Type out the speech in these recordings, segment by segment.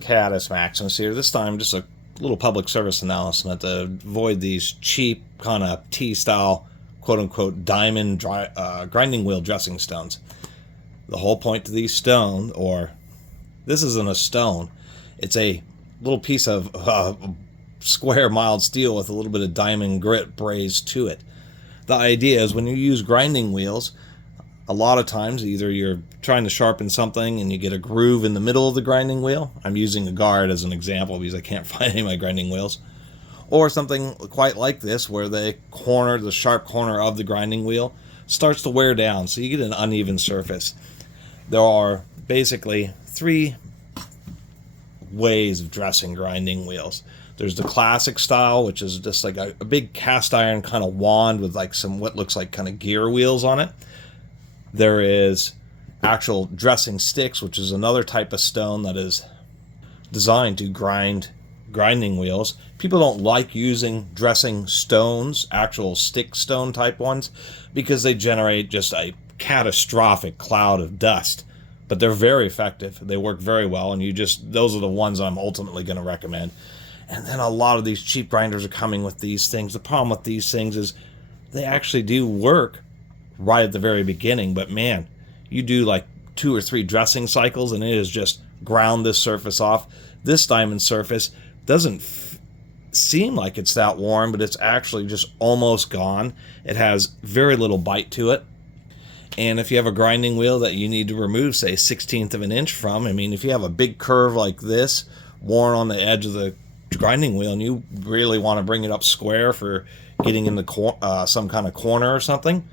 Catus Maximus here. This time just a little public service announcement to avoid these cheap kind of T-style quote-unquote diamond grinding wheel dressing stones. The whole point to these stone, or this isn't a stone, it's a little piece of square mild steel with a little bit of diamond grit brazed to it. The idea is when you use grinding wheels, a lot of times either you're trying to sharpen something and you get a groove in the middle of the grinding wheel. I'm using a guard as an example because I can't find any of my grinding wheels. Or something quite like this where the sharp corner of the grinding wheel starts to wear down, so you get an uneven surface. There are basically three ways of dressing grinding wheels. There's the classic style, which is just like a big cast iron kind of wand with like some what looks like kind of gear wheels on it. There is actual dressing sticks, which is another type of stone that is designed to grinding wheels. People don't like using dressing stones, actual stick stone type ones, because they generate just a catastrophic cloud of dust. But they're very effective. They work very well, and those are the ones I'm ultimately going to recommend. And then a lot of these cheap grinders are coming with these things. The problem with these things is they actually do work right at the very beginning, but man, you do like 2 or 3 dressing cycles and it is just ground this surface off. This diamond surface doesn't seem like it's that worn, but it's actually just almost gone. It has very little bite to it. And if you have a grinding wheel that you need to remove, say 1/16 of an inch from, I mean, if you have a big curve like this worn on the edge of the grinding wheel and you really want to bring it up square for getting in the some kind of corner or something,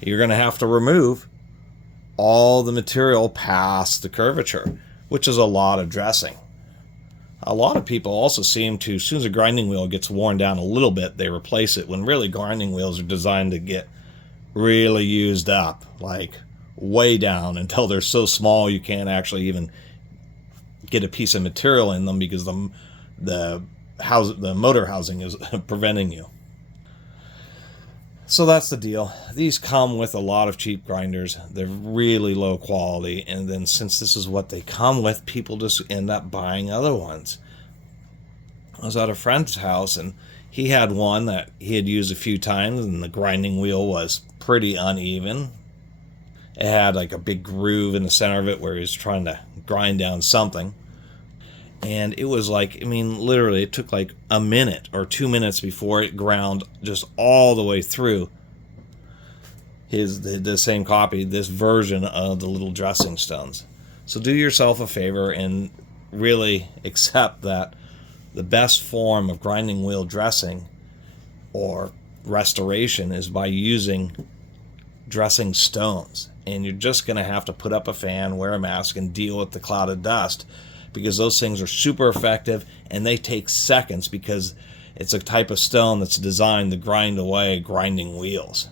you're going to have to remove all the material past the curvature, which is a lot of dressing. A lot of people also seem to, as soon as a grinding wheel gets worn down a little bit, they replace it, when really grinding wheels are designed to get really used up, like way down until they're so small you can't actually even get a piece of material in them because the motor housing is preventing you. So that's the deal. These come with a lot of cheap grinders. They're really low quality, and then since this is what they come with, people just end up buying other ones. I was at a friend's house, and he had one that he had used a few times, and the grinding wheel was pretty uneven. It had like a big groove in the center of it where he was trying to grind down something. And it was like, I mean, literally, it took like a minute or 2 minutes before it ground just all the way through the same copy, this version of the little dressing stones. So do yourself a favor and really accept that the best form of grinding wheel dressing or restoration is by using dressing stones. And you're just going to have to put up a fan, wear a mask, and deal with the cloud of dust, because those things are super effective and they take seconds because it's a type of stone that's designed to grind away grinding wheels.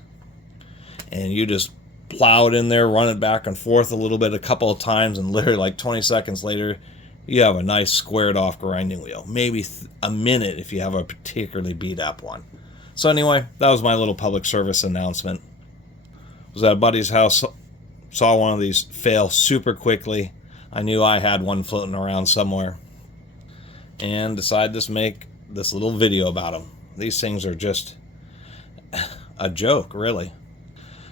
And you just plow it in there, run it back and forth a little bit, a couple of times, and literally like 20 seconds later, you have a nice squared off grinding wheel. Maybe a minute if you have a particularly beat up one. So anyway, that was my little public service announcement. I was at a buddy's house, saw one of these fail super quickly. I knew I had one floating around somewhere, and decided to make this little video about them. These things are just a joke, really.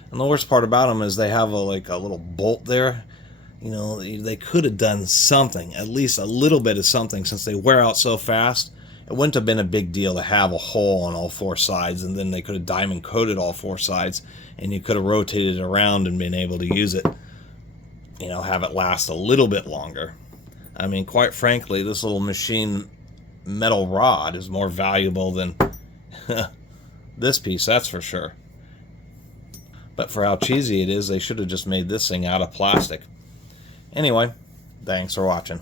And the worst part about them is they have a little bolt there. You know, they could have done something, at least a little bit of something, since they wear out so fast. It wouldn't have been a big deal to have a hole on all 4 sides, and then they could have diamond coated all 4 sides, and you could have rotated it around and been able to use it. You know, have it last a little bit longer. I mean, quite frankly, this little machine metal rod is more valuable than this piece, that's for sure. But for how cheesy it is, they should have just made this thing out of plastic. Anyway, thanks for watching.